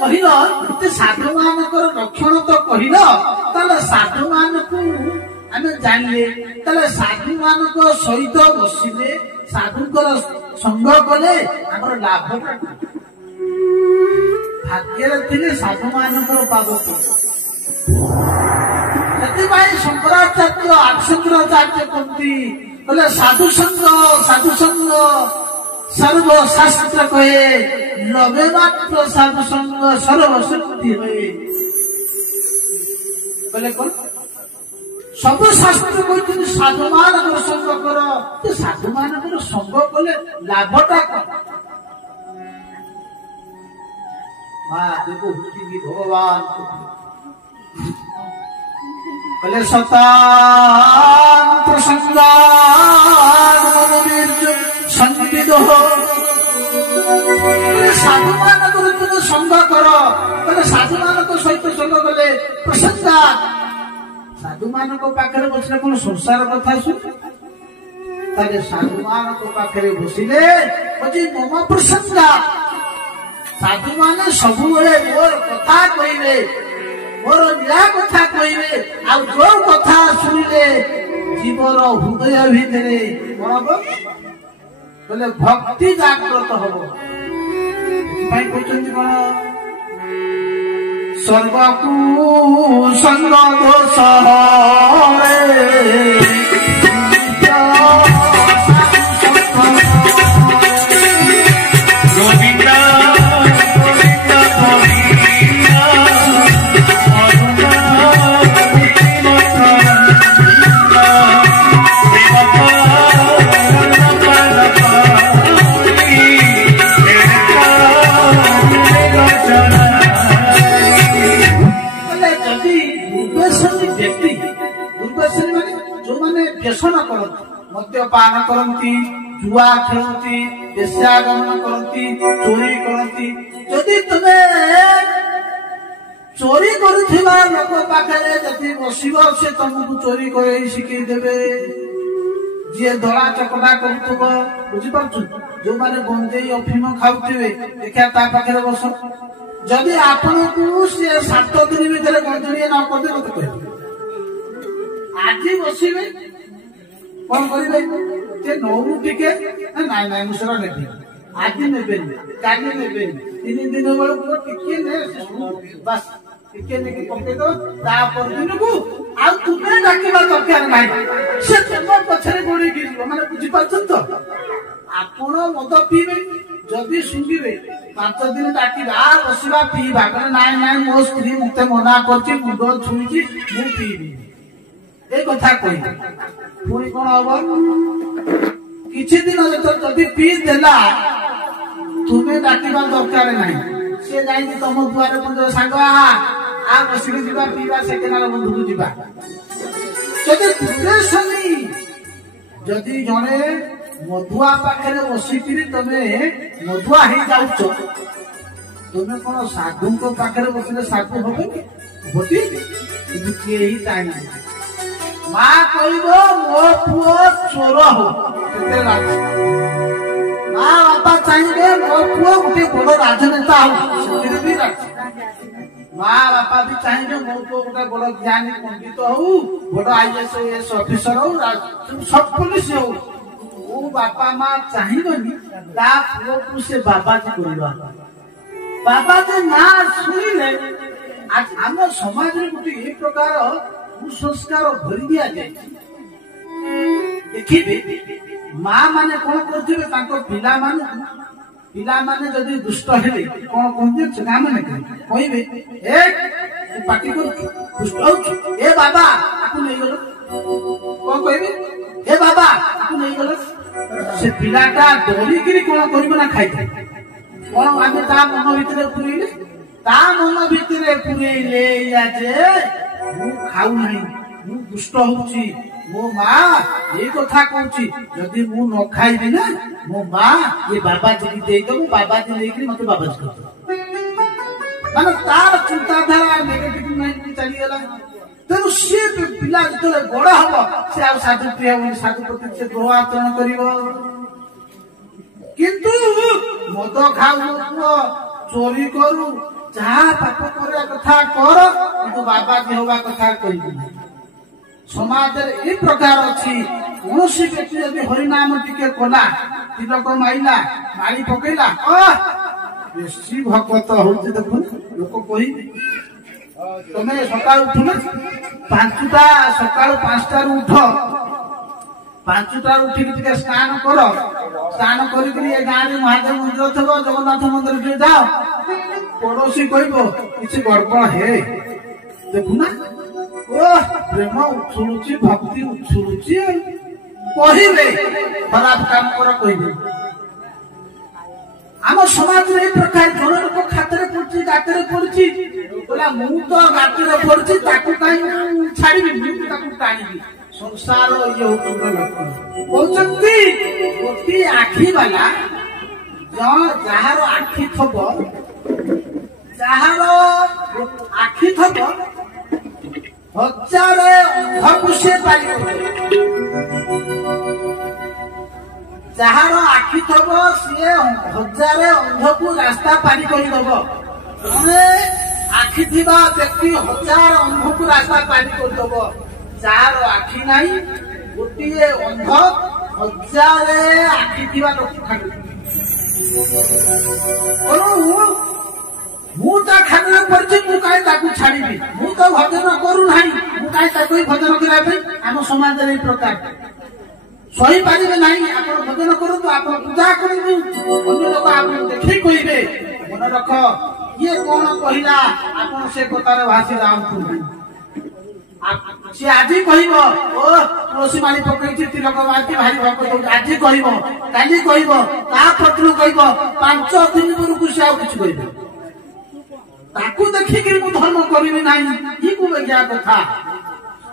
କହିଲ ସାଧୁ ମାନଙ୍କର ଲକ୍ଷଣ ତ କହିଲ, ତାହେଲେ ସାଧୁ ମାନଙ୍କୁ ଆମେ ଜାଣିଲେ, ତାହେଲେ ସାଧୁ ମାନଙ୍କ ସହିତ ବସିଲେ, ସାଧୁଙ୍କର ସଙ୍ଗ କଲେ ଆମର ଲାଭଟା ଭାଗ୍ୟରେ ଥିଲେ ସାଧୁ ମାନଙ୍କର ପାଦ। ସେଥିପାଇଁ ଶଙ୍କରାଚାର୍ଯ୍ୟ ଆଦିଶଙ୍କରାଚାର୍ଯ୍ୟ କୁହନ୍ତି, କହିଲେ ସାଧୁ ସଙ୍ଗ ସର୍ବଶାସ୍ତ୍ର କହେ, ଲବେ ମାତ୍ର ସାଧୁ ସଙ୍ଗ ସର୍ବସିଦ୍ଧି ହୁଏ। କହିଲେ କଣ? ସବୁ ଶାସ୍ତ୍ର କହିଛନ୍ତି ସାଧୁ ମାନଙ୍କର ସଙ୍ଗ କର। ସାଧୁ ମାନଙ୍କର ସଙ୍ଗ କଲେ ଲାଭଟା କଣ? ମା ଦେବ ଭଗବାନ କହିଲେ ସତାନ୍ତ୍ର ସଂବିଦ ସାଧୁ ମାନଙ୍କର ତୁମେ ସଙ୍ଗ କର। କହିଲେ ସାଧୁ ମାନଙ୍କ ସହିତ ସଙ୍ଗ କଲେ ପ୍ରସଙ୍ଗା। ସାଧୁ ମାନଙ୍କ ପାଖରେ ବସିଲେ କଣ ସଂସାର କଥା ଶୁଣେ? ତାହେଲେ ସାଧୁ ମାନଙ୍କ ପାଖରେ ବସିଲେ ହଉଛି ମମ ପ୍ରସଙ୍ଗା। ସାଧୁ ମାନେ ସବୁବେଳେ ମୋର କଥା କହିବେ, ମୋର ନିରା କଥା କହିବେ। ଆଉ ଯୋଉ କଥା ଶୁଣିଲେ ଜୀବର ହୃଦୟ ଭିତରେ କଣ ହବ? କହିଲେ ଭକ୍ତି ଜାଗ୍ରତ ହବ। ସେଥିପାଇଁ କହୁଛନ୍ତି କଣ? ସର୍ବକୁ ସଙ୍ଗ ଦୋଷ ମଦ୍ୟପାନ କରନ୍ତି, ଜୁଆ ଖେଳନ୍ତି, ବେଶ୍ୟାଗମନ କରନ୍ତି, ଚୋରି କରନ୍ତି। ଯଦି ତୁମେ ଚୋରି କରୁଥିବା ଲୋକ ପାଖରେ ଯଦି ବସିବ, ସେ ତମକୁ ଚୋରି କରି ଶିଖେଇ ଦେବେ। ଯିଏ ଦଳା ଚକଟା କରୁଥିବ, ବୁଝିପାରୁଛୁ, ଯୋଉମାନେ ଗଞ୍ଜେଇ ଅଫିମ ଖାଉଥିବେ, ଦେଖିବା ତା ପାଖରେ ବସ। ଯଦି ଆପଣଙ୍କୁ ସେ 7 ଦିନ ଭିତରେ ଗଞ୍ଜେଇ ନ କରିଦେବେ ମତେ କହିବେ। ଆଜି ବସିବେ, କଣ କରିବେ? ଯେ ନଉନୁ ଟିକେ, ନାଇଁ ନାଇଁ ମୁଁ ସେଟା ନେବି, ଆଜି ନେବେନି, କାଲି ନେବେନି, 3 ଦିନ ବେଳକୁ ଟିକେ ନେ, ବାସ୍ ଟିକେ ନେଇକି ପକେଇଦବ। ତା ପରଦିନକୁ ଆଉ ତୁମେ ଡାକିବା ଦରକାର ନାହିଁ, ସେ ତମ ପଛରେ ଗୋଡେଇକି ଯିବ। ମାନେ ବୁଝିପାରୁଛନ୍ତି ତ? ଆପଣ ମଦ ପିଇବେ, ଯଦି ଶୁଙ୍ଘିବେ 5 ଦିନ ଡାକିବେ, ଆ ବସିବା ପିଇବା, ନାଇଁ ନାଇଁ ମୋ ସ୍ତ୍ରୀ ମତେ ମନା କରୁଛି, ମୁଣ୍ଡ ଛୁଇଁଛି, ମୁଁ ପିଇବି, ଏ କଥା କହିବେ। ପୁଣି କଣ ହବ? କିଛି ଦିନ ଯଦି ପିଇ ଦେଲା, ତୁମେ ଡାକିବା ଦରକାର ନାହିଁ, ସେ ଯାଇକି ତମ ଦୁଆରେ ପହଞ୍ଚିବ, ସାଙ୍ଗ ଆ ବସିକି ଯିବା ପିଇବା, ସେକେଣ୍ଡ ବନ୍ଧୁକୁ ଯିବା। ଯଦି ତୁମେ ଶନି, ଯଦି ଜଣେ ମଧୁଆ ପାଖରେ ବସିକିରି ତମେ ମଧୁଆ ହେଇଯାଉଛ, ତୁମେ କଣ ସାଧୁଙ୍କ ପାଖରେ ବସିଲେ ସାଧୁ ହବ କି? ହବ କିନ୍ତୁ କେହି ଜାଣିବେ। ମା କହିବ ମୋ ପୁଅ ଚୋର ହଉ, ମା ବାପା ଚାହିଁବେ ମୋ ପୁଅ ଗୋଟେ ବଡ ରାଜନେତା ହଉ, ସେଥିରେ ବି ରାଜି। ମା ବାପା ବି ଚାହିଁବେ ମୋ ପୁଅ ଗୋଟେ ବଡ ଜ୍ଞାନୀ ପଣ୍ଡିତ ହଉ, ବଡ IAS ଅଫିସର ହଉ, ସବ୍ ପୋଲିସ ହଉ। କୋଉ ବାପା ମା ଚାହିଁବନି ତା ପୁଅକୁ ସେ ବାବାଜୀ କରିବା। ବାବାଜୀ ନା ଶୁଣିଲେ ଆମ ସମାଜରେ ଗୋଟେ ଏ ପ୍ରକାର କୁସଂସ୍କାର ଭରି ଦିଆଯାଇଛି। ଦେଖିବେ ମା ମାନେ କଣ କରୁଥିବେ, ତାଙ୍କ ପିଲାମାନେ ଯଦି ଦୁଷ୍ଟ ହେଲେ କଣ କୁହନ୍ତି, ଗାଁ ମାନେ କହିବେ, ଏ ପାଟି କରୁଛୁ, ଦୁଷ୍ଟ ହଉଛୁ, ଏ ବାବା ଆକୁ ନେଇଗଲ। କଣ କହିବେ? ଏ ବାବା ଆକୁ ନେଇଗଲ। ସେ ପିଲାଟା ଡରିକିରି କଣ କରିବ ନା ଖାଇଥାଏ। କଣ ଆମେ ତା ମନ ଭିତରେ ପୁରେଇଲେ? ତା ମନ ଭିତରେ ପୁରେଇଲେ ଏଇଆ ଯେ ମୁଁ ଖାଉନାହିଁ, ମୁଁ ଦୁଷ୍ଟ ହଉଛି, ମୋ ମା ଏଇ କଥା କହୁଛି, ଯଦି ମୁଁ ନ ଖାଇବି ନା ମୋ ମା ଏ ବାବାଜୀକି ଦେଇଦବ, ବାବାଜୀ ନେଇକି ମତେ ବାବାଜୀ କରିଦେବ। ମାନେ ତାର ଚିନ୍ତାଧାରା ନେଗେଟିଭ ମାଇଣ୍ଡ ଚାଲିଗଲା। ତେଣୁ ସିଏ ପିଲା ଯେତେବେଳେ ବଡ ହବ, ସେ ଆଉ ସାଧୁ ପ୍ରିୟ ହବନି, ସାଧୁ ପ୍ରତି ସେ ଗ୍ରହ ଆଚରଣ କରିବ। କିନ୍ତୁ ମଦ ଖାଉ ପୁଅ, ଚୋରି କରୁ, जहाँ पाप करवा कथा कर किंतु बाबा जी हवा कथा कहबू समाज ए प्रकार अच्छी कौन व्यक्ति यदि हरिनाम टिके कला तिलक माइला माड़ी पकेला बेसी भगवत हूँ देखु लोक कह तमें सका उठु ना पांचटा सका 5टार उठ 5टार उठिक स्नान कर स्नान कर गाँव में महादेव मंदिर थे जगन्नाथ मंदिर टे जाओ पड़ोशी कह किसी गड़बड़ है देखु ना प्रेम उछुलुची भक्ति उछुलुची कहे खराब काम कर कहे आम समाज में एक प्रकार जन लोक खातर पड़ी गाତରେ पड़ी बोला मु तो गाତରେ पड़ी कहीं छाड़ी टाणी संसार ये कहते गोटे आखि वाला जार आखि थब जार आखि थब 1000 अंधकु से पार जार आखि थब सी 1000 अंधकु रास्ता पारी करदब आखि थिबा व्यक्ति 1000 अंधकु रास्ता पारी करदब जार आखि नहीं गोटे अंध 1000 आखि थिबा लोक खाद्य पड़ी छाड़ी मु तो भजन करू ना भजन करने आम समाज प्रकार सही पारे ना आप भजन करूँ आप पूजा करेंगे अन्य लोग आप देखे कहे मन रख ये कौन कहला आप से कतार भाषी जाऊँ सी आज कह तुलसी माली पकई तिलक मारी भारी भक्त आज कह काली कह 5 दिन बेलू सी आउ कि ताकू देखिक मु धर्म करी ना ये को बेगिया कथा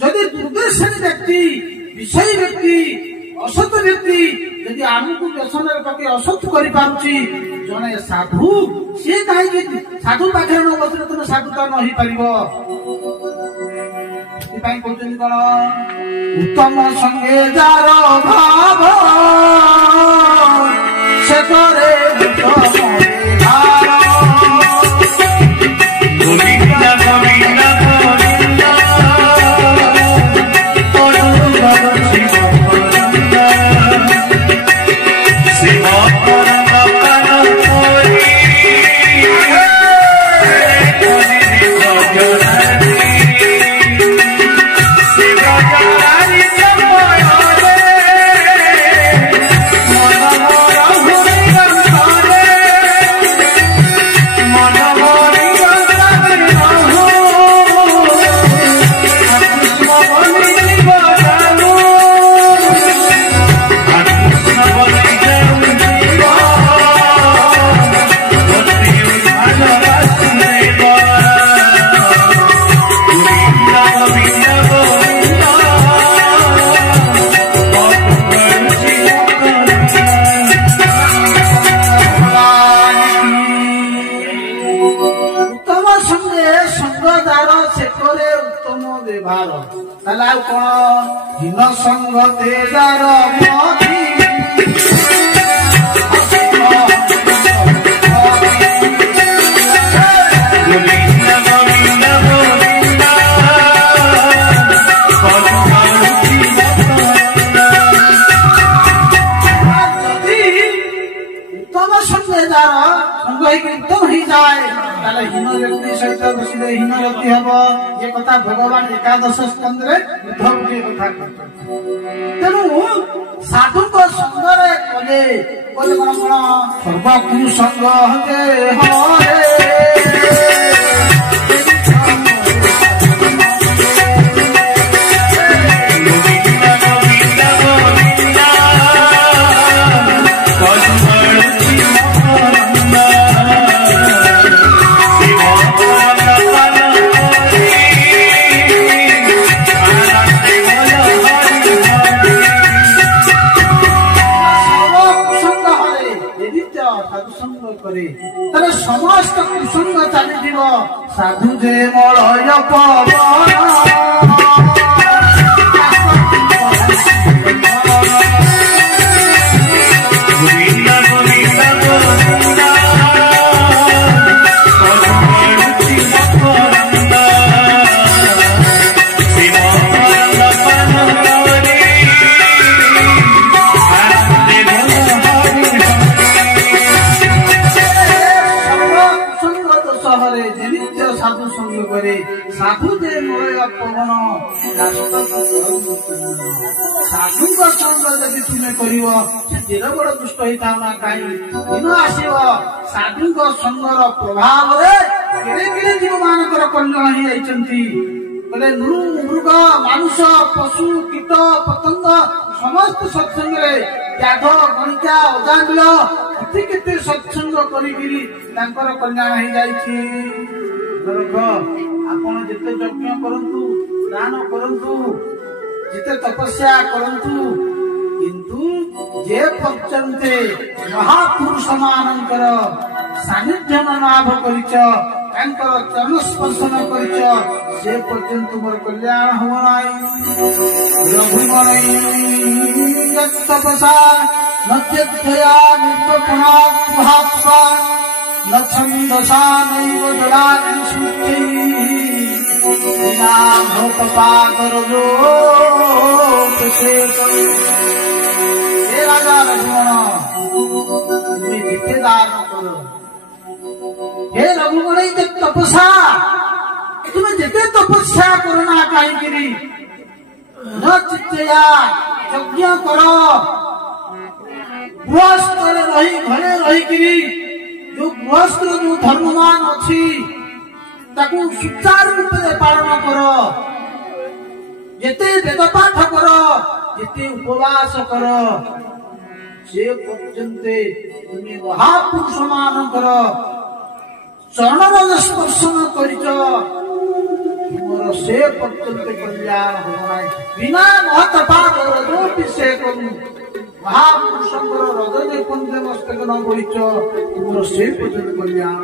जदि दुर्दर्शन व्यक्ति विषय व्यक्ति असत व्यक्ति यदि आमको व्यसन पके असत कर जड़े साधु सी कहीं साधु पाखे न बसले तुम साधुता नहीं पार कहते कौन उत्तम संगे जार भाव से करे हिन संग तेजार उत्तम संग उत्तम ही जाए हीन व्यक्ति सहित बसले हीन व्यक्ति हम ये कथा भगवान 11 स्कंद उद्धव जी कथा तेणु साधु को संगरे कले कौन सर्वकुसंग हजे हरे समस्त कुसंग चली साधु जे मलय पवन साधु दे मोरे पवन साधु संग जदि तुम्हें कर जेड़ बड़ दुष्ट होता ना कहीं दिन आसव साधु संगर प्रभाव जीव मानकर कल्याण ही बोले मृग मानुष पशु कीट पतंग समस्त सत्संग व्याध गणिका अजामिल केते सत्संग कर कल्याण हो जाइए। आपण जिते यज्ञ करंतु दान करंतु जिते तपस्या करंतु किंतु जे पर्यंते महापुरुष मानकर सानिध्य लाभ करिच तांकर चरण स्पर्शन करिच से पर्यंत मोर कल्याण हो नाही। रघुमणि तपसा नत्यया निर्वपणा महात्मा न छंदसा नैव जलाग्निशुद्धि विना भोपाकरजो हे राजा रघुमण तुम्हें जिते दान करो। हे रघुमण तपसा तुम्हें जिते तपस्या करो ना कहीं न चित्तया यज्ञ करो गृहस्थ रही घरे रही जो गृहस्थ जो धर्मवान अच्छी ताकू सुचारू रूप से पालन कर जिते वेद पाठ कर जिते उपवास कर से पर्यंते तुम्हें महापुरुष मानकर चरण स्पर्शन कर से पर्यंत कल्याण हो बिना महतपा से करूँ महापुरुषंकर हृदय पंच मस्तक न बोलिच तुम से पर्यंत कल्याण